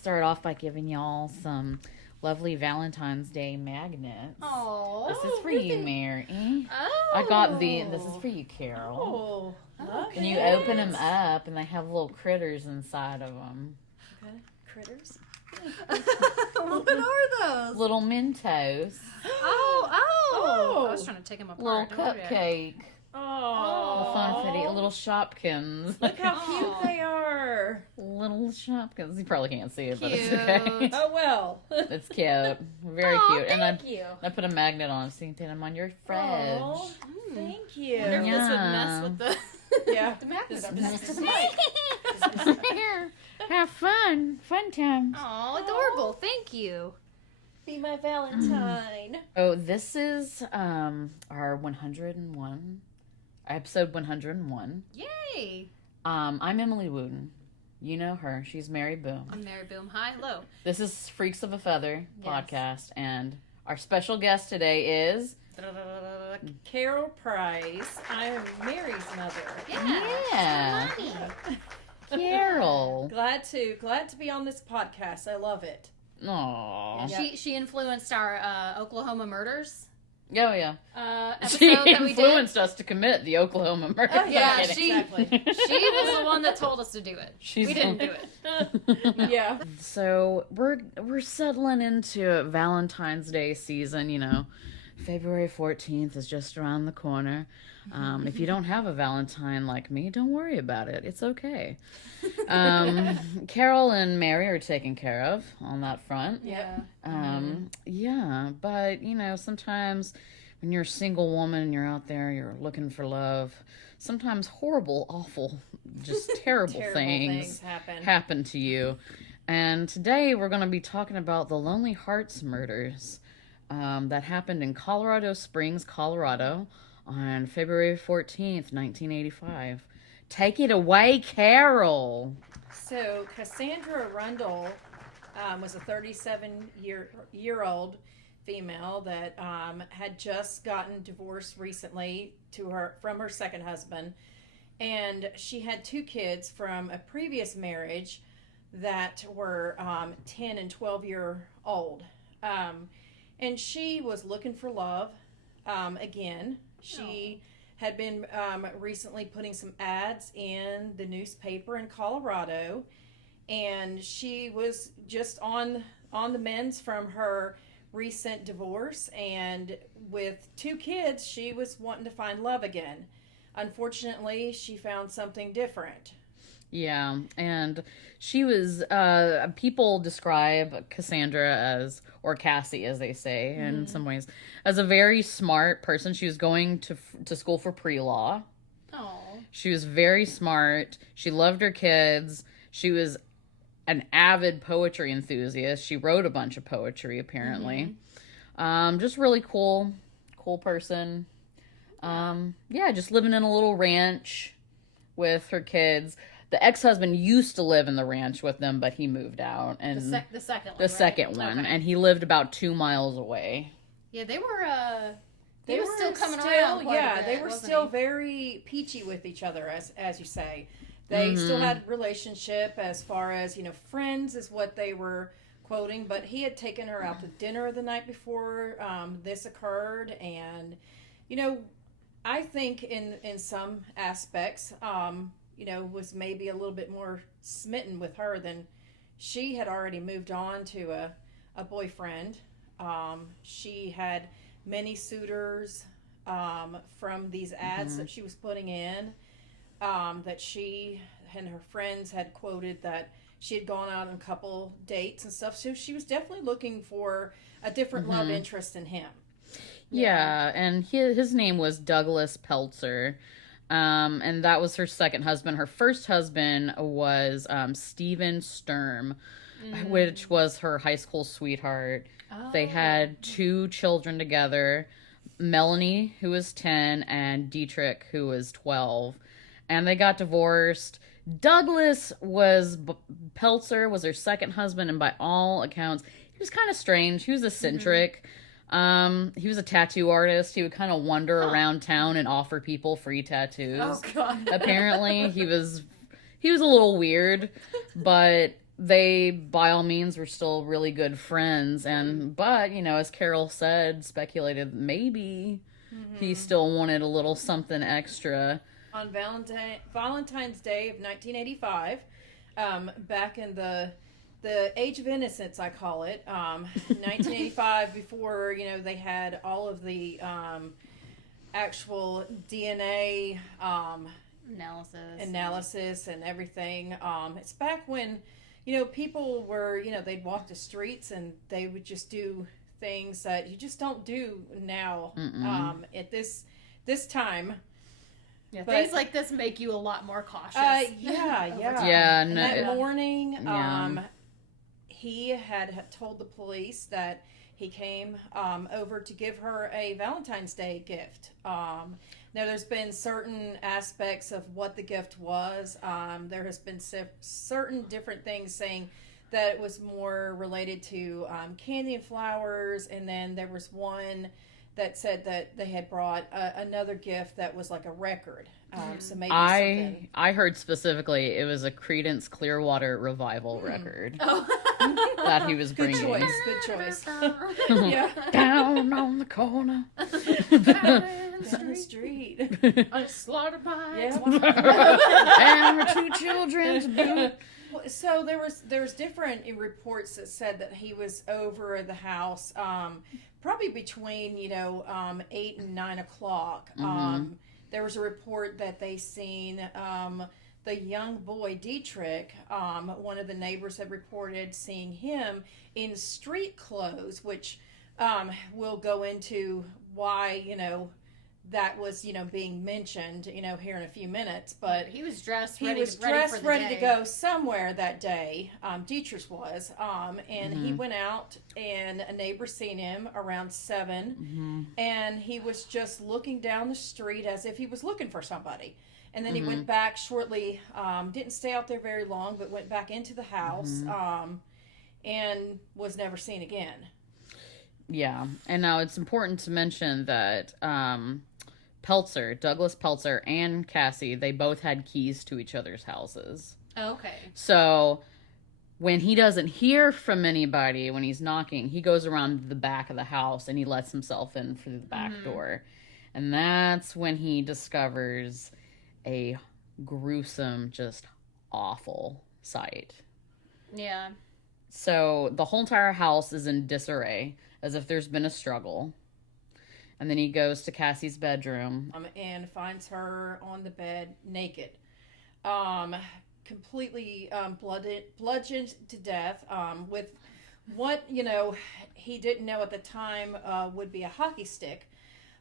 start off by giving y'all some lovely Valentine's Day magnets. Oh, this is for you, Mary. Oh, I got this is for you, Carol. Okay. And you open them up, and they have little critters inside of them. Okay. Critters? What are those? Little Mentos. Oh. I was trying to take them apart. Little cupcake. Oh. Funfetti. Little Shopkins. Look how cute they are. Little Shopkins. You probably can't see it, but it's Cute. okay. Oh, well. It's cute. Very cute. And Thank you. I put a magnet on it so you can put them on your fridge. Oh, thank you. I wonder if this would mess with the Yeah. the magnet up Here, have fun. Fun time. Oh, adorable. Thank you. Be my Valentine. Oh, this is our 101, episode 101. Yay. I'm Emily Wooten. You know her. She's Mary Boom. I'm Mary Boom. Hi, hello. This is Freaks of a Feather Yes. podcast, and our special guest today is... Carol Price. I am Mary's mother. Yeah. Mommy. Carol. Glad to be on this podcast. I love it. Aww. Yeah. She influenced our Oklahoma murders Oh, yeah. episode She that we did. influenced us to commit the Oklahoma murder. Oh, Yeah, I'm kidding. she Exactly. she was the one that told us to do it. She's We didn't do it. Yeah. So we're settling into Valentine's Day season, you know. February 14th is just around the corner. If you don't have a Valentine like me, don't worry about it. It's okay. Carol and Mary are taken care of on that front. Yep. Yeah, but you know, sometimes when you're a single woman and you're out there, you're looking for love, sometimes horrible, awful, just terrible Terrible things happen. happen to you. And today we're going to be talking about the Lonely Hearts murders that happened in Colorado Springs, Colorado on February 14th, 1985. Take it away, Carol. So Cassandra Rundle was a 37-year-old female that had just gotten divorced recently from her second husband, and she had 2 kids from a previous marriage that were 10 and 12 year old, and she was looking for love again. She had been recently putting some ads in the newspaper in Colorado, and she was just on the mends from her recent divorce, and with 2 kids, she was wanting to find love again. Unfortunately, she found something different. Yeah, and she was, people describe Cassandra as, or Cassie as they say in some ways, as a very smart person. She was going to school for pre-law. Oh. She was very smart. She loved her kids. She was an avid poetry enthusiast. She wrote a bunch of poetry, apparently. Just really cool person. Yeah, just living in a little ranch with her kids. The ex-husband used to live in the ranch with them, but he moved out. And The second one. the right? second one, Okay. and he lived about 2 miles away. Yeah, they were. He They was were still coming still, around. Quite a yeah, bit, they were wasn't still he? very peachy with each other, as you say. They still had relationship as far as, friends is what they were quoting, but he had taken her out to dinner the night before this occurred, and I think in some aspects was maybe a little bit more smitten with her than she had already moved on to a boyfriend. She had many suitors from these ads that she was putting in, that she and her friends had quoted that she had gone out on a couple dates and stuff. So she was definitely looking for a different love interest in him. Yeah, and his name was Douglas Peltzer. And that was her second husband. Her first husband was Stephen Sturm, which was her high school sweetheart. Oh. They had 2 children together, Melanie, who was 10, and Dietrich, who was 12. And they got divorced. Douglas Peltzer was her second husband, and by all accounts, he was kind of strange. He was eccentric. He was a tattoo artist. He would kind of wander around town and offer people free tattoos. Oh God. Apparently, he was a little weird, but they, by all means, were still really good friends. But, as Carol said, speculated maybe he still wanted a little something extra. On Valentine's Day of 1985, back in the age of innocence, I call it, 1985, before, they had all of the actual DNA analysis and everything. It's back when, people were, they'd walk the streets and they would just do things that you just don't do now at this time. Yeah, things like this make you a lot more cautious. Yeah. And that morning, he had told the police that he came over to give her a Valentine's Day gift. Now, there's been certain aspects of what the gift was. There has been certain different things saying that it was more related to candy and flowers, and then there was one that said that they had brought another gift that was like a record. So maybe something. I heard specifically it was a Creedence Clearwater Revival record that he was bringing. Good choice. Yeah. Down on the corner. Down the street. I slaughtered by And her 2 children to boot. So there was different reports that said that he was over at the house, probably between 8 and 9 o'clock. There was a report that they seen the young boy Dietrich. One of the neighbors had reported seeing him in street clothes, which we'll go into why that was being mentioned here in a few minutes. But he was dressed he ready was to, dressed ready ready to go somewhere that day. Dietrich was, and he went out, and a neighbor seen him around 7, and he was just looking down the street as if he was looking for somebody. And then he went back shortly, didn't stay out there very long, but went back into the house, and was never seen again. Yeah, and now it's important to mention that Douglas Peltzer and Cassie, they both had keys to each other's houses. Okay. So when he doesn't hear from anybody when he's knocking, he goes around the back of the house and he lets himself in through the back door. And that's when he discovers a gruesome, just awful sight. Yeah. So the whole entire house is in disarray, as if there's been a struggle. And then he goes to Cassie's bedroom. And finds her on the bed, naked. Completely bludgeoned to death with what, he didn't know at the time would be a hockey stick.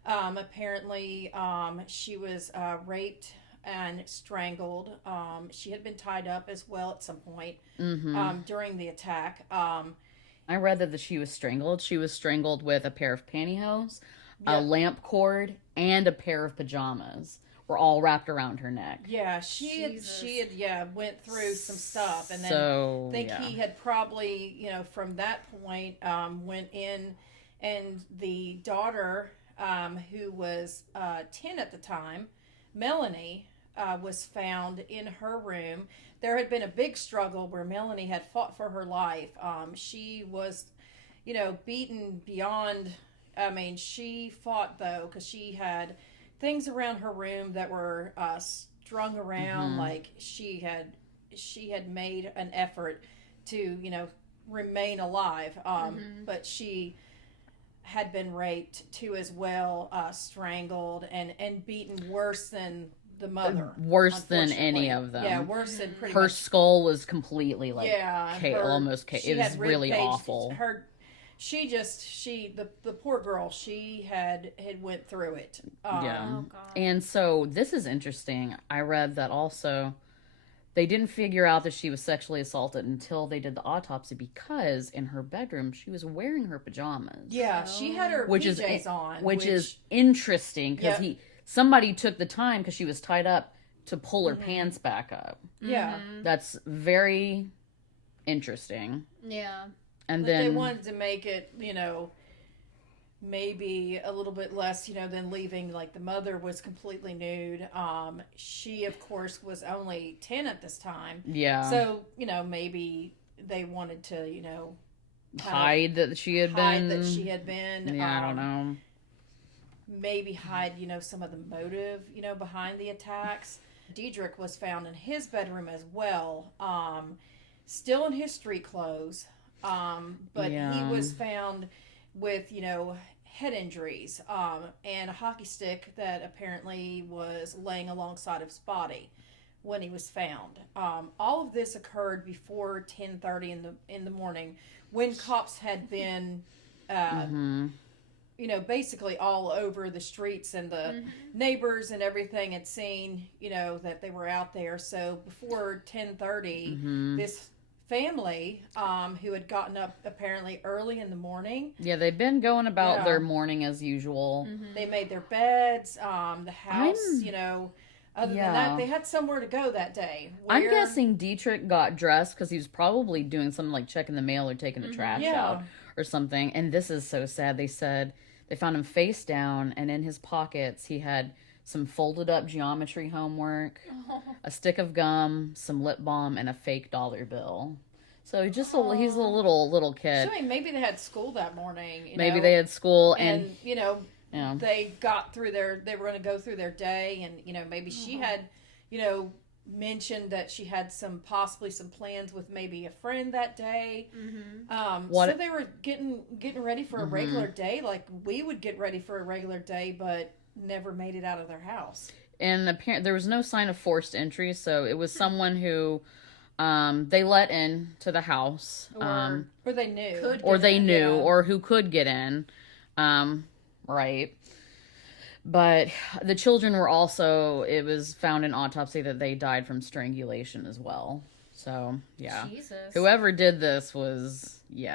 Apparently, she was raped and strangled. She had been tied up as well at some point during the attack. I read that she was strangled. She was strangled with a pair of pantyhose, a lamp cord, and a pair of pajamas were all wrapped around her neck. Yeah, she had went through some stuff, and then he had probably, from that point, went in, and the daughter, who was 10 at the time, Melanie, was found in her room. There had been a big struggle where Melanie had fought for her life. She was, beaten beyond. I mean, she fought though, because she had things around her room that were strung around. Like she had made an effort to, remain alive. But she had been raped too as well, strangled and beaten worse than the mother. Worse than any of them. Yeah, worse than pretty her much. skull was completely like almost it was really awful. The poor girl, she had went through it. Oh, God. And so this is interesting. I read that also they didn't figure out that she was sexually assaulted until they did the autopsy, because in her bedroom she was wearing her pajamas. Yeah, she had her PJs on, which is interesting because somebody took the time, because she was tied up, to pull her pants back up. Yeah, that's very interesting. Yeah. And but then they wanted to make it, maybe a little bit less, than leaving, like the mother was completely nude. She, of course, was only 10 at this time. Yeah. So, maybe they wanted to, hide that she had been. That she had been. Yeah, I don't know. Maybe hide, some of the motive, behind the attacks. Diedrich was found in his bedroom as well, still in his street clothes, but he was found with, head injuries, and a hockey stick that apparently was laying alongside his body when he was found. All of this occurred before 10:30 in the morning, when cops had been, basically all over the streets, and the neighbors and everything had seen, that they were out there. So before 10:30, this family, who had gotten up apparently early in the morning. Yeah, they've been going about their morning as usual. They made their beds, the house, other than that, they had somewhere to go that day. I'm guessing Dietrich got dressed because he was probably doing something like checking the mail or taking the trash out or something. And this is so sad. They said they found him face down, and in his pockets he had some folded up geometry homework, a stick of gum, some lip balm, and a fake dollar bill. So he's a little kid. So maybe they had school that morning. Maybe they had school, and they got through they were going to go through their day, and maybe she had mentioned that she had possibly some plans with maybe a friend that day. So they were getting ready for a regular day, like we would get ready for a regular day, but never made it out of their house. And apparently there was no sign of forced entry, so it was someone who they let in to the house, or they knew, or who could get in, right? But the children were also, it was found in autopsy that they died from strangulation as well. So yeah, Jesus. Whoever did this was they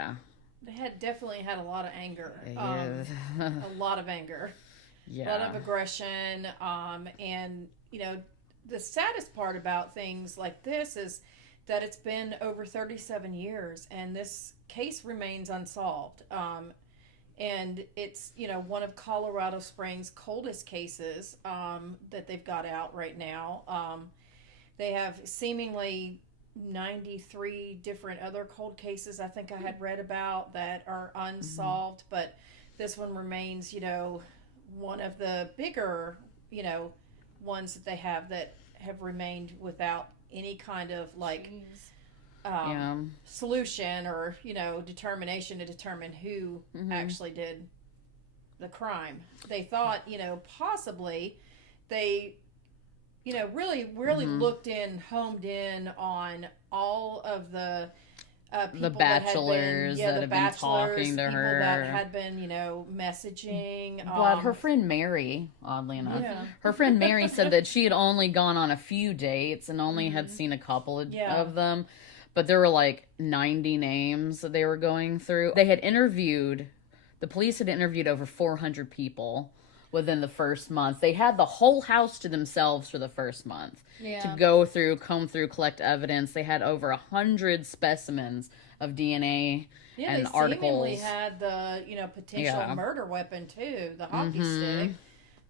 definitely had a lot of anger, a lot of anger. A lot of aggression, and the saddest part about things like this is that it's been over 37 years and this case remains unsolved, and it's one of Colorado Springs' coldest cases that they've got out right now. They have seemingly 93 different other cold cases I think I had read about that are unsolved, but this one remains one of the bigger, ones that they have that have remained without any kind of solution or, determination to determine who actually did the crime. They thought, possibly they, really homed in on all of the the bachelors that had been talking to her, that had been, messaging. But her friend Mary, oddly enough, her friend Mary said that she had only gone on a few dates and only had seen a couple of them. But there were like 90 names that they were going through. The police had interviewed over 400 people within the first month. They had the whole house to themselves for the first month to go through, comb through, collect evidence. They had over 100 specimens of DNA and articles. They had the potential murder weapon too, the hockey stick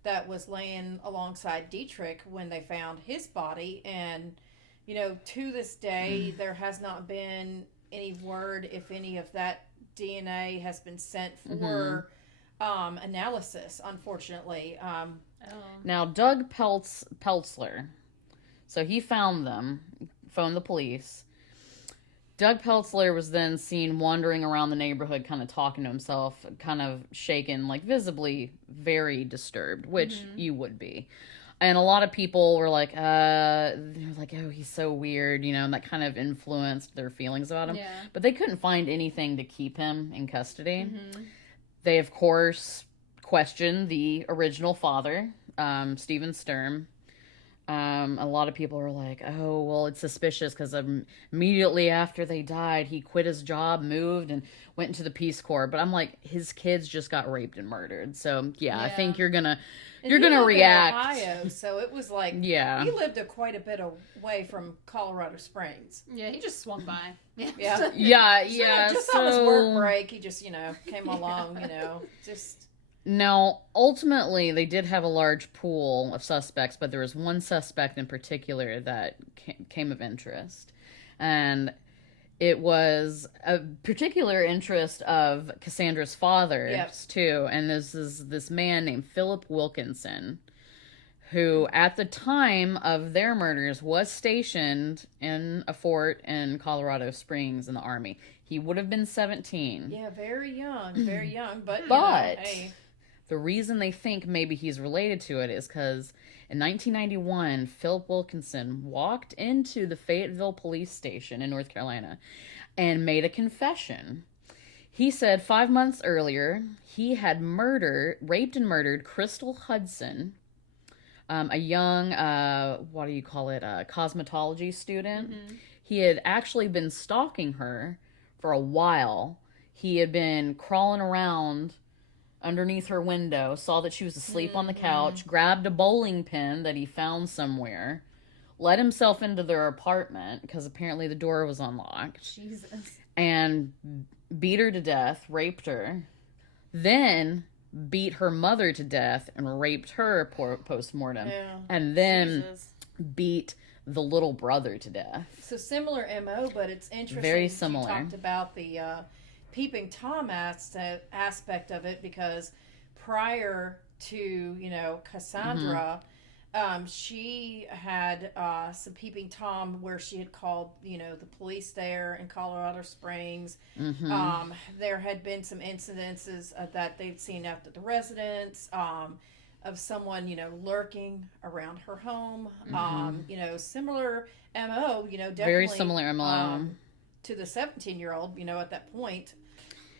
that was laying alongside Dietrich when they found his body. And to this day there has not been any word if any of that DNA has been sent for analysis, unfortunately. Now, Doug Peltzler, so he found them, phoned the police. Doug Peltzler was then seen wandering around the neighborhood, kind of talking to himself, kind of shaken, like visibly very disturbed, which you would be. And a lot of people were like, oh, he's so weird, and that kind of influenced their feelings about him. Yeah. But they couldn't find anything to keep him in custody. They, of course, questioned the original father, Stephen Sturm. A lot of people were like, oh, well, it's suspicious because immediately after they died, he quit his job, moved, and went into the Peace Corps. But I'm like, his kids just got raped and murdered. So, I think you're going to react. In Ohio, so it was like, he lived quite a bit away from Colorado Springs. Yeah, he just swung by. Just on his work break, he just, came along, just... Now, ultimately, they did have a large pool of suspects, but there was one suspect in particular that came of interest. And it was a particular interest of Cassandra's father, too. And this is this man named Philip Wilkinson, who at the time of their murders was stationed in a fort in Colorado Springs in the Army. He would have been 17. Yeah, very young, but hey. The reason they think maybe he's related to it is because in 1991, Philip Wilkinson walked into the Fayetteville police station in North Carolina and made a confession. He said 5 months earlier, he had raped and murdered Crystal Hudson, a young, cosmetology student. Mm-hmm. He had actually been stalking her for a while. He had been crawling around underneath her window, saw that she was asleep on the couch, grabbed a bowling pin that he found somewhere, let himself into their apartment, because apparently the door was unlocked. Jesus. And beat her to death, raped her, then beat her mother to death and raped her post-mortem, and then beat the little brother to death. So similar MO, but it's interesting. Very similar. You talked about the peeping Tom aspect of it, because prior to Cassandra, she had some peeping Tom where she had called the police there in Colorado Springs. Mm-hmm. There had been some incidences that they'd seen out at the residence of someone lurking around her home. Mm-hmm. Similar MO. Definitely very similar MO to the 17-year-old. At that point.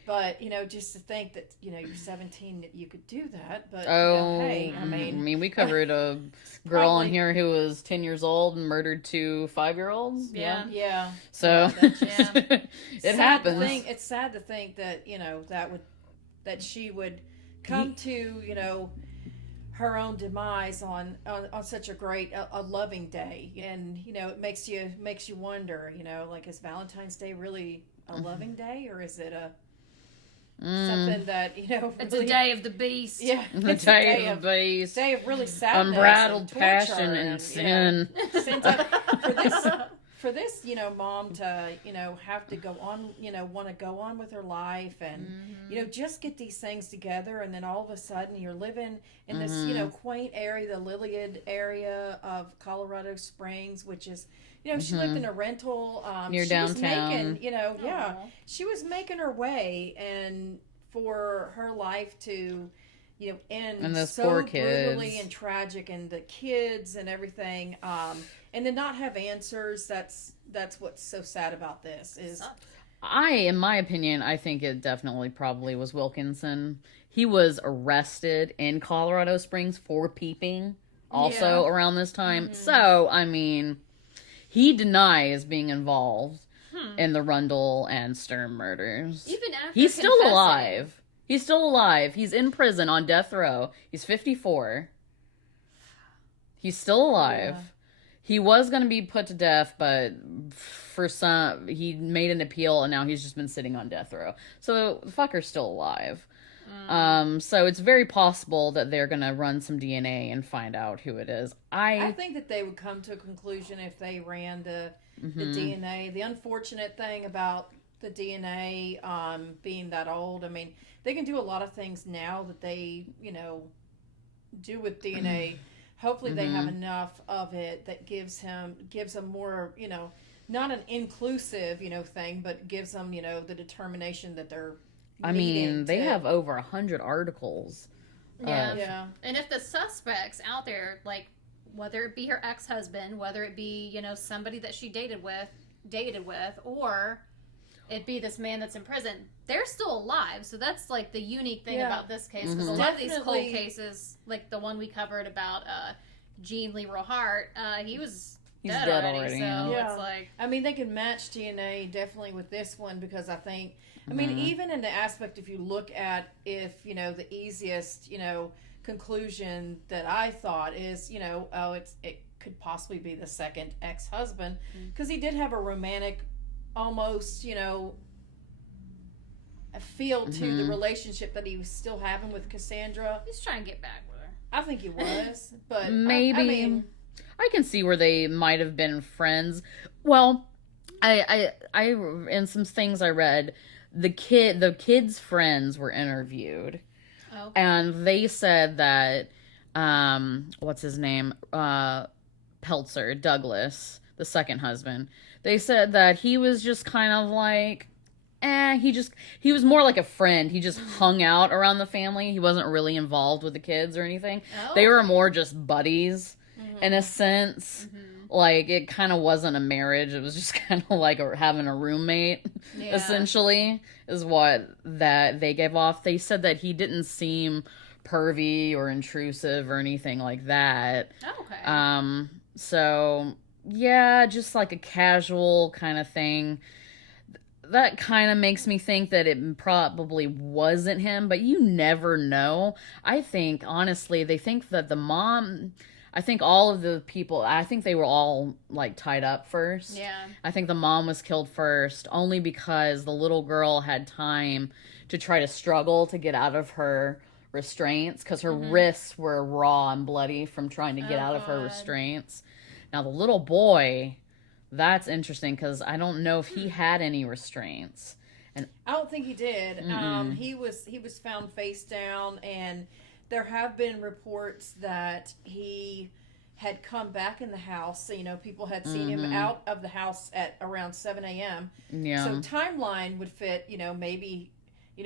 But, just to think that, you're 17, that you could do that. But, hey, I mean, we covered a girl on here who was 10 years old and murdered 2 5-year-olds. Yeah. So, it happens. It's sad to think that, that she would come to, her own demise on such a great, a loving day. And, it makes you wonder, is Valentine's Day really a loving day, or is it something that it's a day of the beast? Yeah, it's a day of the beast. Day of really sadness, unbridled and passion and sin. For this, mom to have to go on, want to go on with her life, and just get these things together, and then all of a sudden you're living in this quaint area, the Lillian area of Colorado Springs, which is. She lived in a rental near downtown. Was making, she was making her way, and for her life to, end and those so poor brutally kids. And tragic, and the kids and everything, and then not have answers. That's what's so sad about this. In my opinion, I think it definitely probably was Wilkinson. He was arrested in Colorado Springs for peeping, also around this time. Mm-hmm. So, I mean. He denies being involved in the Rundle and Sturm murders. Even after he's still alive. He's still alive. He's in prison on death row. He's 54. He's still alive. Yeah. He was going to be put to death, but he made an appeal, and now he's just been sitting on death row. So the fucker's still alive. So it's very possible that they're going to run some DNA and find out who it is. I think that they would come to a conclusion if they ran the DNA. The unfortunate thing about the DNA being that old, I mean, they can do a lot of things now that they, do with DNA. Hopefully they have enough of it that gives them more, not an inclusive, thing, but gives them, the determination that they're they have over 100 articles. Yeah. And if the suspects out there, like, whether it be her ex-husband, whether it be, somebody that she dated with, or it be this man that's in prison, they're still alive. So that's, like, the unique thing about this case. Because a lot of these cold cases, like the one we covered about Jean Lee Rohart, he's dead already. So it's like... I mean, they can match DNA definitely with this one, because I think... I mean, even in the aspect, if you look at the easiest, conclusion that I thought is, it could possibly be the second ex-husband, because he did have a romantic, almost, a feel to the relationship that he was still having with Cassandra. He's trying to get back with her. I think he was, but maybe I can see where they might have been friends. Well, I in some things I read, the kid's friends were interviewed, Oh. and they said that, what's his name, Peltzer Douglas, the second husband. They said that he was just kind of like, he was more like a friend. He just hung out around the family. He wasn't really involved with the kids or anything. Oh. They were more just buddies in a sense. Like, it kind of wasn't a marriage. It was just kind of like having a roommate, essentially, is what that they gave off. They said that he didn't seem pervy or intrusive or anything like that. Oh, okay. So, yeah, just like a casual kind of thing. That kind of makes me think that it probably wasn't him, but you never know. I think, honestly, they think that the mom... I think all of the people, I think they were all, like, tied up first. Yeah. I think the mom was killed first, only because the little girl had time to try to struggle to get out of her restraints, because her wrists were raw and bloody from trying to get out of her restraints. Now, the little boy, that's interesting, because I don't know if he had any restraints. And I don't think he did. He was found face down, and there have been reports that he had come back in the house. So, people had seen him out of the house at around 7 a.m. Yeah. So timeline would fit, maybe he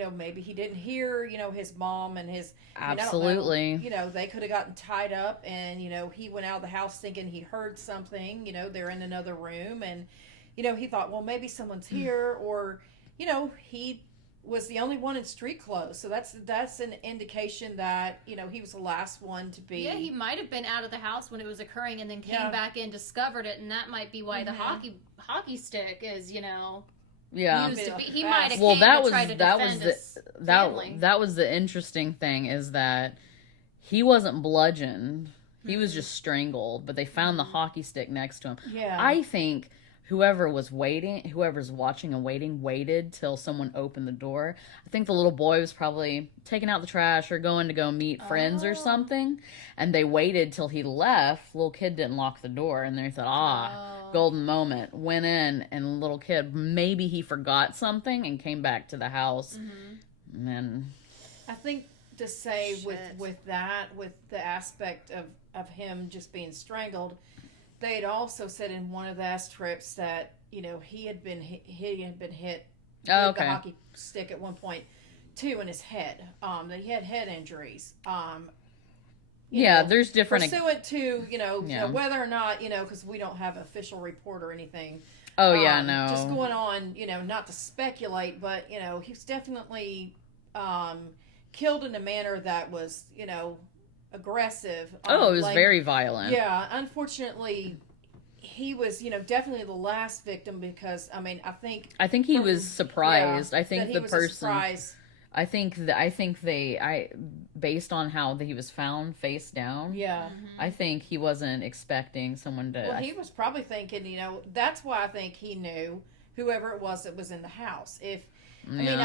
didn't hear, his mom and his... Absolutely. They could have gotten tied up, and, he went out of the house thinking he heard something, they're in another room, and, he thought, well, maybe someone's here, or, he was the only one in street clothes. So that's an indication that, he was the last one to be... Yeah, he might have been out of the house when it was occurring and then came back in, discovered it, and that might be why the hockey stick is, Yeah. used to be. He might have that was the interesting thing, is that he wasn't bludgeoned. He was just strangled, but they found the hockey stick next to him. Yeah. I think whoever's watching and waited till someone opened the door. I think the little boy was probably taking out the trash or going to go meet friends or something, and they waited till he left. Little kid didn't lock the door, and they thought, golden moment. Went in, and little kid, maybe he forgot something and came back to the house. And then... I think to say with the aspect of him just being strangled, they had also said in one of the asterisks that he had been hit with the hockey stick at one point too in his head. That he had head injuries. There's different pursuant to whether or not because we don't have an official report or anything. Oh yeah, no. Just going on, not to speculate, but he's definitely killed in a manner that was aggressive. It was very violent. Yeah, unfortunately, he was, definitely the last victim because, I think he was surprised. Yeah, I think the person. I think they based on how he was found face down. Yeah. I think he wasn't expecting someone to. Well, he was probably thinking, that's why I think he knew whoever it was that was in the house. I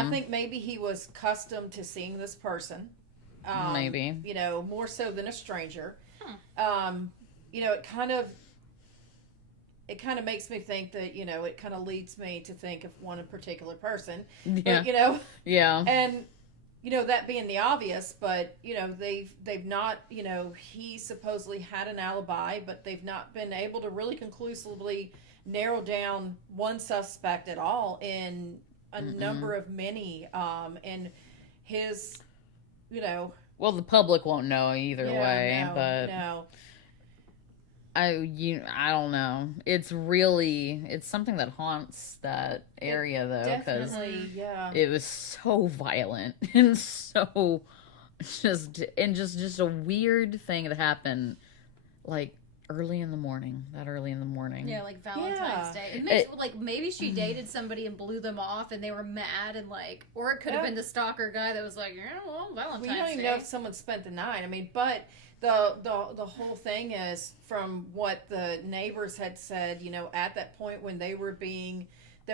think maybe he was accustomed to seeing this person. Maybe. More so than a stranger. It kind of makes me think that, it kind of leads me to think of one particular person. Yeah. But, yeah. And, that being the obvious, but, they've not, he supposedly had an alibi, but they've not been able to really conclusively narrow down one suspect at all in a number of many. And his... well, the public won't know either way, but no. I don't know. It's something that haunts that area though, because it was so violent and so just a weird thing that happened like early in the morning. Yeah, like Valentine's Day. It makes like maybe she dated somebody and blew them off, and they were mad, and or it could have been the stalker guy that was like, Valentine's Day. We don't even know if someone spent the night. But the whole thing is, from what the neighbors had said, at that point when there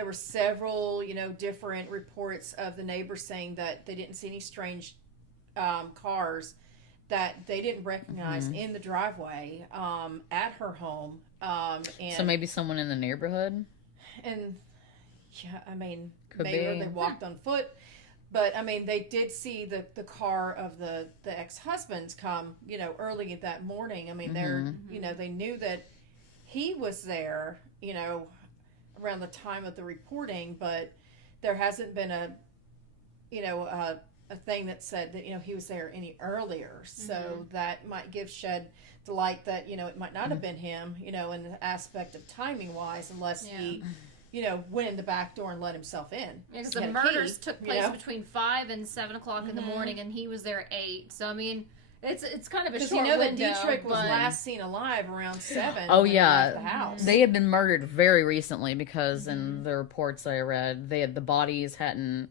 were several, different reports of the neighbors saying that they didn't see any strange cars that they didn't recognize in the driveway at her home. And so maybe someone in the neighborhood? and yeah, I mean, Could maybe be. they walked on foot. But I mean, they did see the car of the ex-husbands come, early that morning. I mean, they're, they knew that he was there, around the time of the reporting, but there hasn't been a thing that said that, he was there any earlier. So that might shed the light that, it might not have been him, in the aspect of timing wise, unless he, went in the back door and let himself in. Because the murders took place between 5 and 7 o'clock in the morning, and he was there at 8. So, I mean, it's kind of a short window. That Dietrich was last seen alive around 7. Oh, when yeah. he left the house. They had been murdered very recently because in the reports I read, the bodies hadn't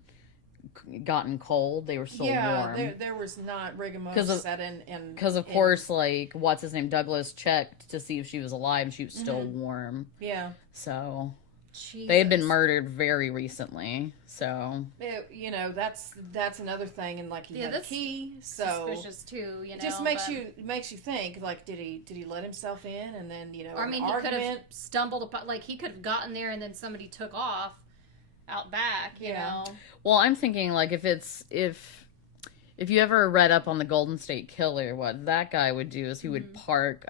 gotten cold. They were still warm. There was not rigor set in. Because, of course, like, what's his name? Douglas checked to see if she was alive, and she was still warm. Yeah. So... Jesus. They had been murdered very recently, so that's another thing, and like he had a key, so suspicious too. It just makes you think, like, did he let himself in, and then or I mean, he could have stumbled upon, like, he could have gotten there, and then somebody took off out back, you know. Well, I'm thinking, like, if you ever read up on the Golden State Killer, what that guy would do is he would park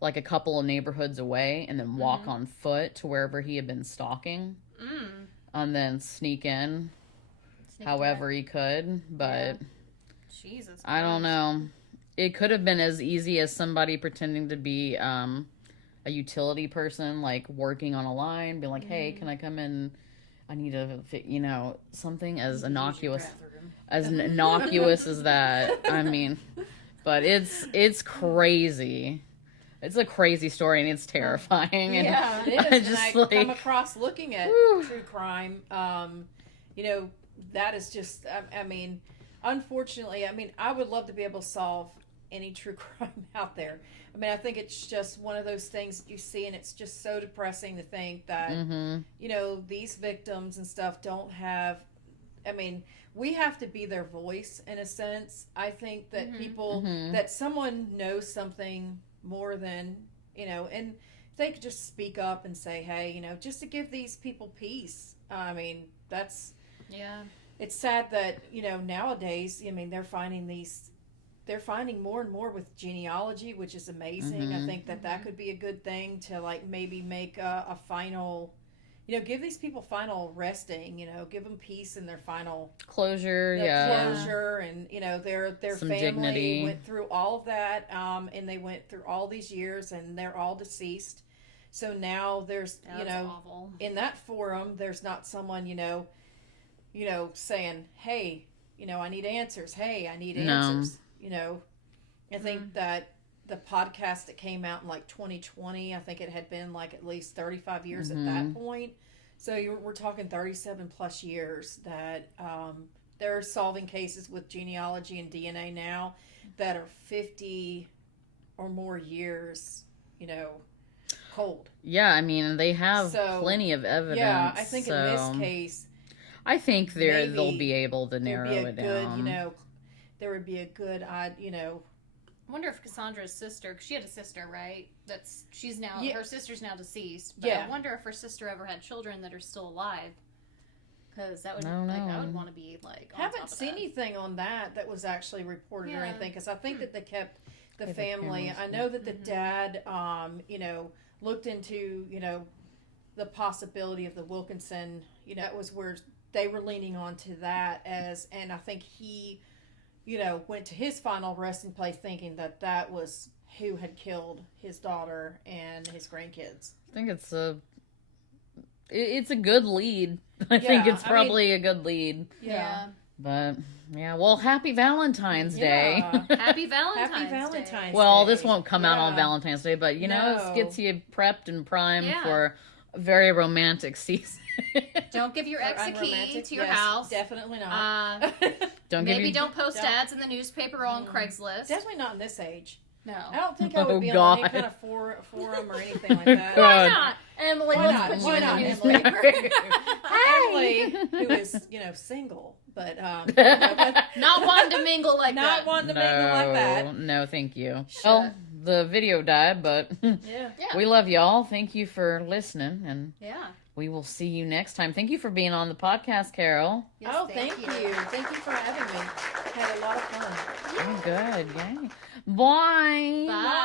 like a couple of neighborhoods away and then walk on foot to wherever he had been stalking and then sneak in however he could. But Jesus Christ. I don't know. It could have been as easy as somebody pretending to be a utility person, like working on a line, being like, hey, can I come in? I need to fit, something as innocuous as that. I mean, but it's crazy. It's a crazy story, and it's terrifying. And yeah, it is. Just and I come across looking at true crime, that is just, I mean, unfortunately, I mean, I would love to be able to solve any true crime out there. I mean, I think it's just one of those things that you see, and it's just so depressing to think that, these victims and stuff don't have, I mean, we have to be their voice in a sense. I think that people, that someone knows something more than, and they could just speak up and say, hey, just to give these people peace. I mean, it's sad that, nowadays, I mean, they're finding more and more with genealogy, which is amazing. I think that could be a good thing to, like, maybe make a final, give these people final resting, give them peace in their final closure, closure, and their some family dignity. went through all of that, and they went through all these years, and they're all deceased. So now there's awful. In that forum, there's not someone saying, hey, I need answers. Hey, I need answers. I think that the podcast that came out in like 2020, I think it had been like at least 35 years at that point. So we're talking 37 plus years that they're solving cases with genealogy and DNA now that are 50 or more years, cold. Yeah, I mean, they have plenty of evidence. Yeah, I think in this case, I think they'll be able to narrow it down. There would be a good, I wonder if Cassandra's sister, because she had a sister, right? She's now, her sister's now deceased. But I wonder if her sister ever had children that are still alive. Because that would, I would want to be, like, on haven't top of seen that. anything on that was actually reported or anything. Because I think that they kept the family. I know that the dad, looked into, the possibility of the Wilkinson, that was where they were leaning on to that and I think he, went to his final resting place thinking that was who had killed his daughter and his grandkids. I think it's a good lead. I think it's probably a good lead. Yeah. But, well, happy Valentine's Day. Happy Valentine's Day. Well, this won't come out on Valentine's Day, but, it gets you prepped and primed for a very romantic season. Don't give your ex a key to your house. Definitely not. Don't post ads in the newspaper or on Craigslist. Definitely not in this age. No. I don't think I would be on any kind of forum or anything like that. Why not? Emily, Why let's not? put you Why in the not, newspaper. Emily, who is, single, but not wanting to mingle like that. Not wanting to mingle like that. No, thank you. Well, the video died, but Yeah. Yeah. we love y'all. Thank you for listening, and Yeah. we will see you next time. Thank you for being on the podcast, Carol. Yes, Oh, thank you. Thank you for having me. Had a lot of fun. Very good. Yay. Bye. Bye.